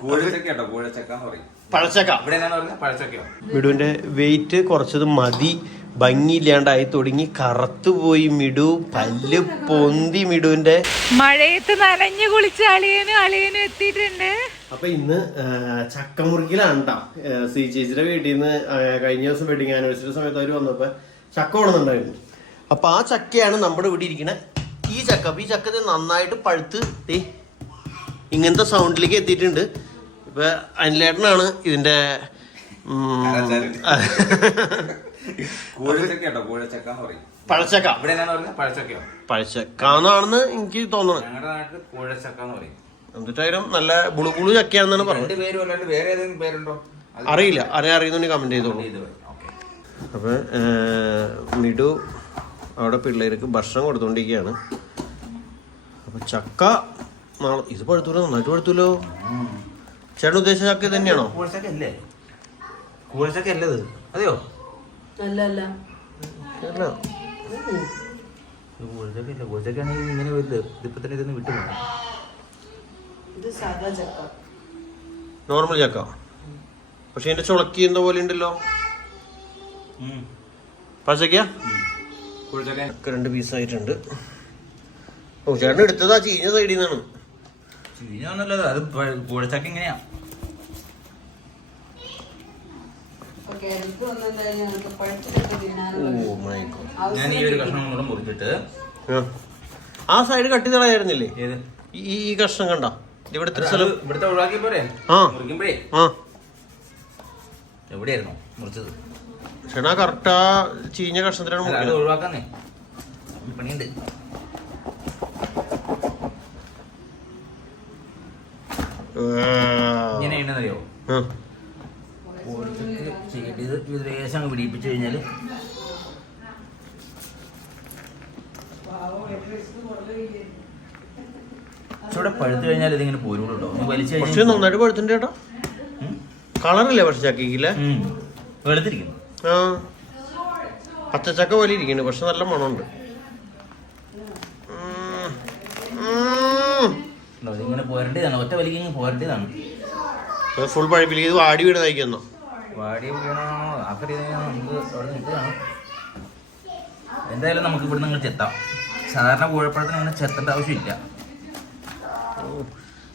കൂഴച്ചക്ക എന്ന് പറയും. പഴച്ചക്ക. ഇവിടെ എന്നാണ് പറയുന്നത് പഴച്ചക്കയോ? മിടുവിന്റെ വെയിറ്റ് കുറച്ചത് മതി. ഭംഗിയില്ലാണ്ടായി തുടങ്ങി കറുത്തുപോയി മിടു. പല്ല് പൊന്തി മിടുവിന്റെ. മഴയത്ത് നനഞ്ഞു കുളിച്ച് അളിയനും അളിയനും എത്തിയിട്ടുണ്ട്. അപ്പൊ ഇന്ന് ചക്കമുറുക്കിലാണ് കേട്ടോ സി ചേച്ചിയുടെ വീട്ടിൽ നിന്ന് കഴിഞ്ഞ ദിവസം വെഡിങ് ആനിവേഴ്സറി സമയത്ത് അവർ വന്നപ്പോ ചക്ക കൊണ്ടുവന്നിട്ടുണ്ടായിരുന്നു അപ്പൊ ആ ചക്കയാണ് നമ്മുടെ ഇവിടെ ഇരിക്കണ. ഈ ചക്ക അപ്പൊ ഈ ചക്കത്തെ നന്നായിട്ട് പഴുത്ത് ദേ ഇങ്ങനത്തെ സൗണ്ടിലേക്ക് എത്തിയിട്ടുണ്ട്. ഇപ്പൊ അനിലേട്ടനാണ് ഇതിന്റെ പഴച്ചക്ക. ഇവിടെ എന്നാണ് പറയുന്നത് പഴച്ചക്കയോ? പഴച്ചക്ക. എന്നാണെന്ന് എനിക്ക് തോന്നണം എന്നിട്ടായാലും നല്ല ബുളു ചക്കയാണെന്നാണ് പറഞ്ഞത് അറിയില്ല. അറിയാൻ അറിയുന്നുണ്ടെങ്കിൽ കമന്റ് ചെയ്തോളൂ. അപ്പൊ മിഡു അവിടെ പിള്ളേർക്ക് ഭക്ഷണം കൊടുത്തോണ്ടിരിക്കുകയാണ്. അപ്പൊ ചക്ക നാളെ ഇത് പഴുത്തൂലോ നന്നായിട്ട് പഴുത്തൂലോ ചേട്ടൻ ഉദ്ദേശിച്ച ചക്ക തന്നെയാണോ? കൂഴച്ചക്ക അല്ലേ കൂഴച്ചക്ക അല്ലേ ഇത് അതെയോ? അല്ല അല്ല. അല്ല. ഇത് കൂഴച്ചക്ക അല്ല കൂഴച്ചക്ക ആണെങ്കിൽ ഇങ്ങനെ വരില്ല? ഇതിപ്പോ തന്നെ ഇതൊന്ന് വിട്ടു ഇത് സാധാ ചക്ക. നോർമൽ ചക്ക. പക്ഷെ എന്റെ ചുളക്കി എന്തോ പോലെ ഉണ്ടല്ലോ. പച്ചക്ക കൂഴച്ചക്ക. ചക്ക രണ്ട് പീസായിട്ടുണ്ട് ഓ ചേട്ടൻ എടുത്തതാ ചീഞ്ഞ സൈഡിൽ നിന്നാണ്. ചീഞ്ഞൊന്നുമല്ല അത്. കൂഴച്ചക്ക ഇങ്ങനെയാ. ഞാൻ ഈ ഒരു കഷ്ണം കൂടെ മുറിച്ചിട്ട് ആ സൈഡ് കട്ടി തളയായിരുന്നില്ലേ ഈ ഈ കഷ്ണം കണ്ട? ഇവിടെ ക്ഷണ കറക്റ്റാ സ്ഥലം ഇവിടുത്തെ ഒഴിവാക്കി പോരെ? ആ. മുറിക്കുമ്പോഴേ? ആ. എവിടെയായിരുന്നു മുറിച്ചത്? ചേട്ടാ കറക്റ്റ് ആ ചീഞ്ഞ കഷ്ണത്തിലാണ് മുറിക്കുന്നത് ഒഴിവാക്കാന്നേ. പണിയുണ്ട്. ഇങ്ങനെ ചെയ്യണമെന്നറിയോ ആ. ചെയ്തിട്ട് ഇത് ഇത് ലേശം അങ്ങ് പിടിപ്പിച്ചു കഴിഞ്ഞാൽ കുറച്ചുകൂടെ പഴുത്തു കഴിഞ്ഞാൽ ഇതിങ്ങനെ പോരുള്ളൂ കേട്ടോ വലിച്ചു പക്ഷെ കഴിഞ്ഞാൽ നന്നായിട്ട് പഴുത്തുണ്ട് ചേട്ടാ. കളറില്ലേ പക്ഷെ ചക്കയില്ലേ ഉം. വെളുത്തിരിക്കുന്നു. ആ. പച്ചച്ചക്ക പോലെ ഇരിക്കുന്നു പക്ഷെ നല്ല മണമുണ്ട്. ഇങ്ങനെ പോരണ്ടതാണ് ഒറ്റ വലിക്കുന്ന പോരേണ്ടതാണ് ഫുൾ പഴുപ്പിലേക്ക് ഇത് വാടി വീട് നയിക്കുന്നു വാടി വീണാണോ ആക്കറി നമുക്ക് അവിടെ നിൽക്കുകയാണ് എന്തായാലും നമുക്ക് ഇവിടെ നിങ്ങൾ ചെത്താം. സാധാരണ കൂഴപ്പഴത്തിന് അങ്ങനെ ചെത്തേണ്ട ആവശ്യമില്ല.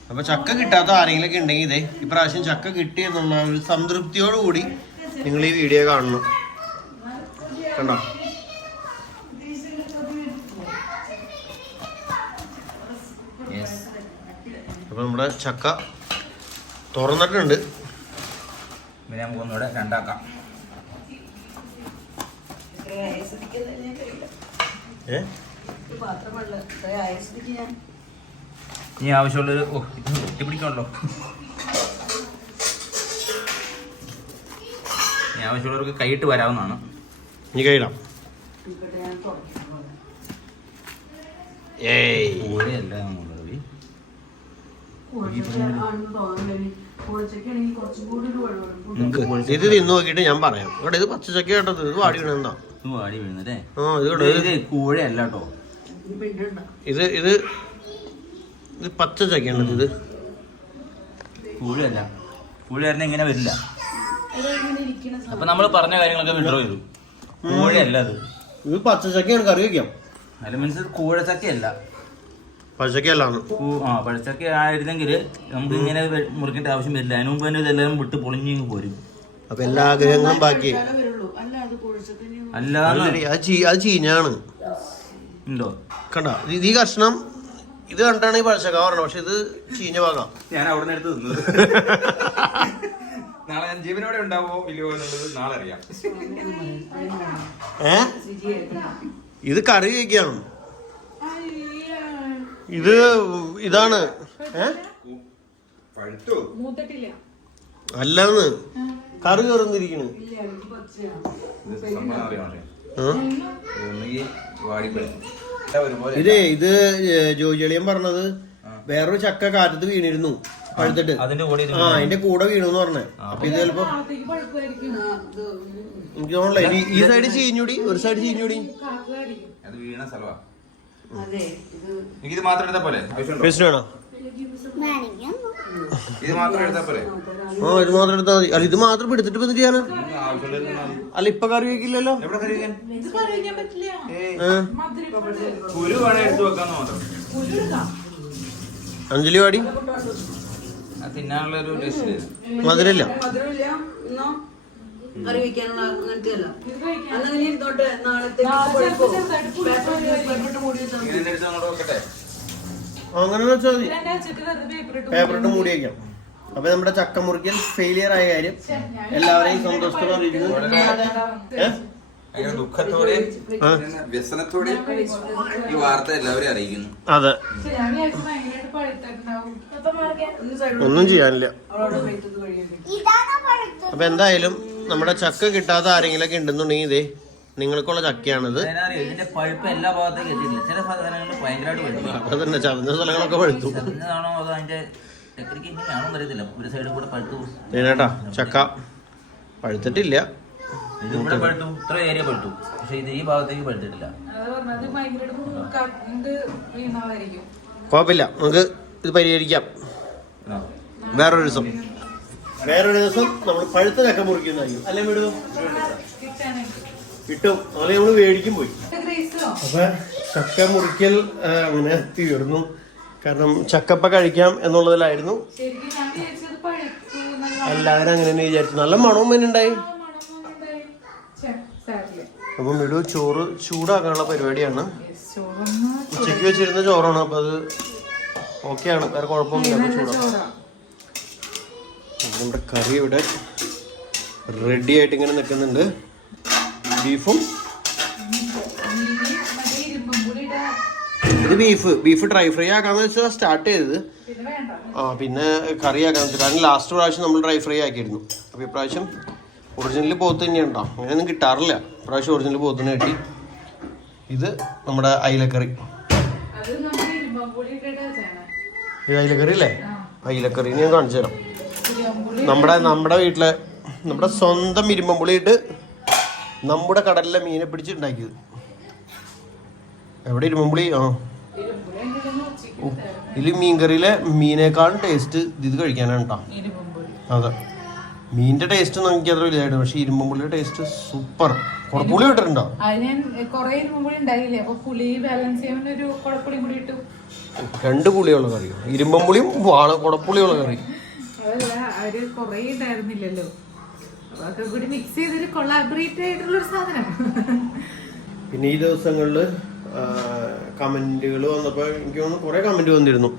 അപ്പൊ ചക്ക കിട്ടാത്ത ആരെങ്കിലൊക്കെ ഉണ്ടെങ്കിൽ ഇതേ ഇപ്രാവശ്യം ചക്ക കിട്ടി എന്നുള്ള ഒരു സംതൃപ്തിയോടുകൂടി നിങ്ങൾ ഈ വീഡിയോ കാണണം. കണ്ടോ? അപ്പൊ നമ്മുടെ ചക്ക തുറന്നിട്ടുണ്ട്. പിന്നെ നമുക്ക് ഒന്നുകൂടെ രണ്ടാക്കാം നീ മാത്രമല്ല ഇത്ര ആയസ്ഥിതിക്ക് ഞാൻ ഇനി ആവശ്യമുള്ളൊരു ഓ ഇത് ഒട്ടിപ്പിടിക്കണല്ലോ. ഇനി ആവശ്യമുള്ളവർക്ക് കൈയിട്ട് വരാവുന്നതാണ്. ഞാൻ തുടങ്ങിയിട്ടുള്ളത് ഏയ്. കൂഴയല്ല എന്നുള്ളത് ആണെന്ന് ഇത് തിന്നു നോക്കിട്ട് ഞാൻ പറയാം. ഇവിടെ ഇത് പച്ചച്ചക്ക കേട്ടത് ഇത്. വാടി വീണെന്താ വാടി വീഴുന്നല്ലേ ആ ഇത് ഇത് കൂഴയല്ല കേട്ടോ. ഇത് ഇത് ഇത് പച്ചച്ചക്കയാണ് ഇത്. കൂഴയല്ല. കൂഴയായിരുന്നെ ഇങ്ങനെ വരില്ല. അപ്പൊ നമ്മൾ പറഞ്ഞ കാര്യങ്ങളൊക്കെ വിഡ്രോ ചെയ്തു കൂഴയല്ല അത് ഇത് പച്ചച്ചക്കയാണ് കറി വെക്കാം. അല്ല മീൻസ് കൂഴച്ചക്കയല്ല പച്ചച്ചക്കയല്ലാന്ന് കൂ- ആ പഴച്ചക്ക ആയിരുന്നെങ്കിൽ നമുക്ക് ഇങ്ങനെ മുറിക്കേണ്ട ആവശ്യം വരില്ല. അതിന് മുമ്പ് തന്നെ ഇതെല്ലാം വിട്ട് പൊളിഞ്ഞ് പോരും. അപ്പൊ എല്ലാ ആഗ്രഹങ്ങളും ബാക്കി. വരുള്ളൂ അല്ല അത് കുഴിച്ചൊക്കെ അല്ല അത് ചീ- അത് ചീഞ്ഞാണ്. ഉണ്ടോ? കണ്ട ഇത് ഈ കഷ്ണം ഇത് കണ്ടാണ് ഈ പഴച്ചക്ക പറഞ്ഞത് പക്ഷെ ഇത് ചീഞ്ഞ ഭാഗം. ഞാൻ അവിടെ നിന്ന് എടുത്ത് തിന്നത്. നാളെ ഞാൻ ജീവനോടെ ഉണ്ടാവോ ഇല്ലയോ എന്നുള്ളത് നാളെ അറിയാം. ഏ? ഇത് കറി വെക്കാണ് ഇത് ഇതാണ്. ഏ? പഴുത്തു? മൂത്തിട്ടില്ല. അല്ലെന്ന്. കറി കയറുന്നിരിക്കണ് ഇല്ല എനിക്ക് പച്ചയാണ് ഇത് ഇതേ ഇത് ജോജിളിയൻ പറഞ്ഞത് വേറൊരു ചക്ക കാറ്റത്ത് വീണിരുന്നു പഴുത്തിട്ട്. ആ അതിന്റെ കൂടെ വീണു എന്ന് പറഞ്ഞേ. അപ്പൊ ഇത് ചിലപ്പോ എനിക്ക് തോന്നണില്ല ഈ സൈഡ് ചീഞ്ഞൂടി ഒരു സൈഡ് ചീഞ്ഞൂടി. കാക്കായിരിക്കും അത് വീണ സ്ഥലമാ അതെ ഇത് എനിക്കിത് മാത്രം എടുത്താ പോലെ പേസ്റ്റ് വേണോ? ഇത് മാത്രം എടുത്താ പോരെ? ആ ഇത് മാത്രം എടുത്താൽ മതി. അല്ല ഇത് മാത്രം ഇപ്പൊ എടുത്തിട്ട് ഇപ്പൊ ചെയ്യാനാ? അല്ല ഇപ്പൊ കറി വെക്കില്ലല്ലോ? അഞ്ജലി വാടി. മധുരല്ല മധുരമില്ല. വെക്കാനുള്ള അങ്ങനത്തെ അല്ല അന്നങ്ങനെ ഇരുന്നോട്ടെ നാളത്തെ അങ്ങനെ വെച്ചാൽ മതി. ഇതിന്റെ വെറുതെ പേപ്പർ ഇട്ട് പേപ്പർ ഇട്ട് മൂടി വയ്ക്കാം അപ്പൊ നമ്മുടെ ചക്ക മുറിക്കൽ ഫെയിലിയർ ആയ കാര്യം എല്ലാവരെയും സന്തോഷത്തോടെ അറിയിക്കുന്നു. ഏ? ഭയങ്കര ദുഃഖത്തോടെ ആ. വ്യസനത്തോടെ ഈ വാർത്ത എല്ലാവരും അറിയിക്കുന്നു. അതെ. ഒന്ന് ചെയ്യാനില്ല. അപ്പൊ എന്തായാലും നമ്മുടെ ചക്ക കിട്ടാത്ത ആരെങ്കിലൊക്കെ ഉണ്ടെന്നുണ്ടെങ്കിൽ ഇതേ നിങ്ങൾക്കുള്ള ചക്കയാണിത്. ഇതിന്റെ പഴുപ്പ് എല്ലാ ഭാഗത്തേക്ക് എത്തിയില്ല ചില സാധനങ്ങളിൽ ഭയങ്കരമായിട്ട് പഴുപ്പ് അപ്പൊ തന്നെ സ്ഥലങ്ങളൊക്കെ പഴുത്തു. അതോ അതിന്റെ പഴുത്തു. ഇതിനേട്ടാ ചക്ക പഴുത്തിട്ടില്ല. പഴുത്തു. ഇത്ര ഏരിയ പഴുത്തു. പക്ഷെ ഇത് ഈ ഭാഗത്തേക്ക് പഴുത്തിട്ടില്ല. കുഴപ്പമില്ല. നമുക്ക് ഇത് പരിഹരിക്കാം. വേറൊരു ദിവസം. വേറൊരു ദിവസം നമ്മൾ പഴുത്ത ചക്ക മുറിക്കുന്നതായിരിക്കും. അല്ലേ വിടൂ കിട്ടും. അതുപോലെ നമ്മൾ മേടിക്കും പോയി. അപ്പൊ ചക്ക മുറിക്കൽ അങ്ങനെ തീർന്നു. കാരണം ചക്കപ്പ കഴിക്കാം എന്നുള്ളതിലായിരുന്നു. എല്ലാവരും അങ്ങനെ തന്നെ വിചാരിച്ചു. നല്ല മണവും തന്നെ ഉണ്ടായി. അപ്പം മിടു ചോറ് ചൂടാക്കാനുള്ള പരിപാടിയാണ്. ഉച്ചയ്ക്ക് വെച്ചിരുന്ന ചോറാണ്. അപ്പൊ അത് ഓക്കെയാണ്. വേറെ കുഴപ്പമൊന്നുമില്ല. ചൂടാണ് നമ്മുടെ കറി ഇവിടെ റെഡി ആയിട്ട് ഇങ്ങനെ നിൽക്കുന്നുണ്ട്. ബീഫും ഇത് ബീഫ്. ബീഫ് ഡ്രൈ ഫ്രൈ ആക്കാന്ന് വെച്ചാൽ സ്റ്റാർട്ട് ചെയ്തത്. ആ പിന്നെ കറി ആക്കാന്ന് വെച്ചാൽ കാരണം ലാസ്റ്റ് പ്രാവശ്യം നമ്മൾ ഡ്രൈ ഫ്രൈ ആക്കിയിരുന്നു. അപ്പോൾ ഇപ്രാവശ്യം ഒറിജിനൽ പോത്ത് തന്നെയുണ്ടോ അങ്ങനെയൊന്നും കിട്ടാറില്ല. ഇപ്രാവശ്യം ഒറിജിനൽ പോത്തിന് കിട്ടി. ഇത് നമ്മുടെ അയിലക്കറി. ഇത് അയിലക്കറി അല്ലേ? അയിലക്കറി ഞാൻ കാണിച്ചു തരാം നമ്മുടെ നമ്മുടെ വീട്ടിലെ നമ്മുടെ സ്വന്തം ഇരുമ്പം പുളിയിട്ട് നമ്മുടെ കടലിലെ മീനെ പിടിച്ചുണ്ടാക്കിയത് എവിടെ ആ ഇരുമ്പുള്ളി എന്തെങ്കിലും ഉച്ചയ്ക്ക് ഇതിൽ മീൻകറിയിലെ മീനേക്കാളും ടേസ്റ്റ് ഇത് കഴിക്കാനാണ് കേട്ടോ അതെ. മീനിന്റെ ടേസ്റ്റ് നമുക്ക് അത്ര വലുതായിട്ട് പക്ഷെ ഇരുമ്പുള്ളിയുടെ ടേസ്റ്റ് സൂപ്പർ ഇട്ടിട്ടുണ്ടോ? കുറെ പുളി ബാലൻസ് ചെയ്യാൻ ഒരു കുഴപ്പുളിയും കൂടി ഇട്ടു. രണ്ട് പുളിയുള്ള കറിയോ? ഇരുമ്പുളിയും വാള കുടപ്പുളിയുള്ള കറി. അവർ കൊറേ ഉണ്ടായിരുന്നില്ലല്ലോ അപ്പൊ അതൊക്കെ കൂടി മിക്സ് ചെയ്തൊരു കൊളാബറേറ്റ് ആയിട്ടുള്ള ഒരു സാധനം. പിന്നെ ഈ ദിവസങ്ങളിൽ കമന്റുകൾ വന്നപ്പോൾ എനിക്ക് തോന്നുന്നു കുറേ കമന്റ് വന്നിരുന്നു.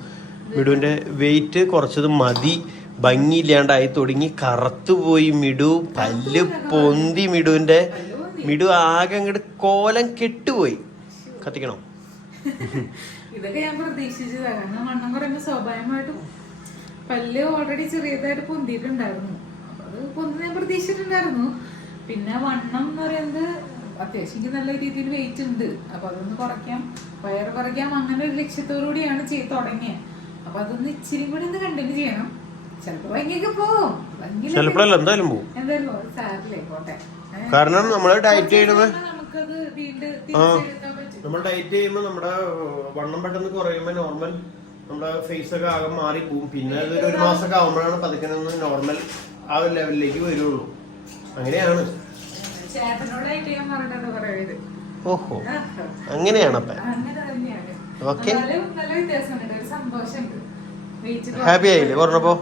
മിടുവിന്റെ വെയിറ്റ് കുറച്ചത് മതി ഭംഗിയില്ലാണ്ടായി തുടങ്ങി കറുത്തുപോയി മിടു പല്ല് പൊന്തി മിടുവിന്റെ മിടു ആകെ അങ്ങോട്ട് കോലം കെട്ടുപോയി. കത്തിക്കണോ? ഇതൊക്കെ ഞാൻ പ്രതീക്ഷിച്ചതാ കാരണം വണ്ണം കുറയുമ്പോ സ്വാഭാവികമായിട്ടും പല്ല് ഓൾറെഡി ചെറിയതായിട്ട് പൊന്തിയിട്ടുണ്ടായിരുന്നു. അത് പൊന്തി ഞാൻ പ്രതീക്ഷിച്ചിട്ടുണ്ടായിരുന്നു. പിന്നെ വണ്ണം എന്ന് പറയുന്നത് അത്യാവശ്യം എനിക്ക് നല്ല രീതിയിൽ വെയിറ്റ് ഉണ്ട്. അപ്പൊ അതൊന്ന് കുറയ്ക്കാം. വയറ് കുറയ്ക്കാം. അങ്ങനെ ഒരു ലക്ഷ്യത്തോടു കൂടിയാണ് ചെയ്ത് തുടങ്ങിയത് അപ്പൊ അതൊന്ന് ഇച്ചിരി കൂടി ഒന്ന് കണ്ടിന്യൂ ചെയ്യണം. ചിലപ്പോ ഭംഗിയൊക്കെ പോവും. ഭംഗി ചിലപ്പോഴല്ല എന്തായാലും പോകും എന്തായാലും പോകും. സാരില്ലേ പോട്ടെ കാരണം നമ്മൾ ഡയറ്റ് പറ്റും. നമ്മൾ ഡയറ്റ് ചെയ്യുമ്പോൾ നമ്മുടെ വണ്ണം പെട്ടെന്ന് കുറയുമ്പോൾ നോർമൽ നമ്മുടെ ഫേസ് ഒക്കെ ആകെ മാറി പോകും പിന്നെ അതൊരു ഒരു മാസമൊക്കെ ആകുമ്പോഴാണ് പതുക്കെ ഒന്ന് നോർമൽ ആ ഒരു ലെവലിലേക്ക് വരുള്ളൂ. അങ്ങനെയാണ്. ഓഹോ. അങ്ങനെയാണ് അപ്പ. ഓക്കെ. ഹാപ്പി ആയില്ലേ? പറഞ്ഞപ്പോ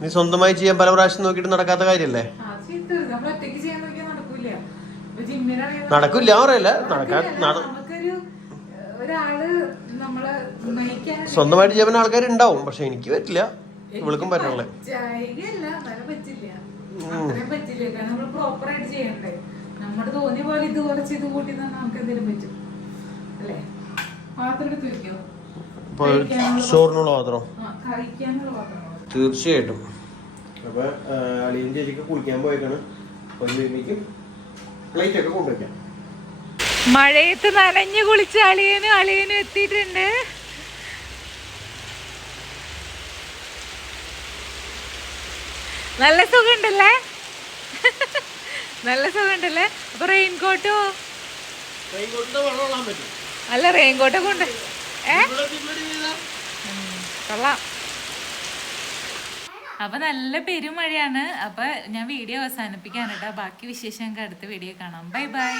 നീ സ്വന്തമായി ചെയ്യാൻ പല പ്രാവശ്യം നോക്കിയിട്ട് നടക്കാത്ത കാര്യല്ലേ? നടക്കില്ല പറയല്ല. നടക്കാൻ ഒരാൾ സ്വന്തമായിട്ട് ചെയ്യാൻ ആൾക്കാരുണ്ടാവും പക്ഷെ എനിക്ക് പറ്റില്ല. ഇവൾക്കും പറ്റണല്ലേ. നമ്മുടെ തോന്നിയ പോലെ ഇത് കുറച്ച് ഇത് കൂട്ടി നമുക്ക് എന്തെങ്കിലും പറ്റും. അല്ലേ? പാത്രം എടുത്ത് വെക്കോ? ചോറിനുള്ള പാത്രം. തീർച്ചയായിട്ടും. അപ്പൊ അളിയൻ ചേച്ചിക്ക് കുളിക്കാൻ പോയേക്കാണ്. പ്ലേറ്റ് ഒക്കെ കൊണ്ടുവയ്ക്കാം. മഴയത്ത് നനഞ്ഞു കുളിച്ച് അളിയനും അളിയനും എത്തിയിട്ടുണ്ട്. നല്ല സുഖമുണ്ടല്ലേ? നല്ല സുഖമുണ്ടല്ലേ? അപ്പൊ റെയിൻകോട്ടോ അല്ല റെയിൻകോട്ടൊക്കെ ഉണ്ട്. ഏ? കൊള്ളാം. അപ്പൊ നല്ല പെരുമഴയാണ്. അപ്പൊ ഞാൻ വീഡിയോ അവസാനിപ്പിക്കാൻ കേട്ടോ. ബാക്കി വിശേഷം അടുത്ത വീഡിയോ കാണാം. Bye bye.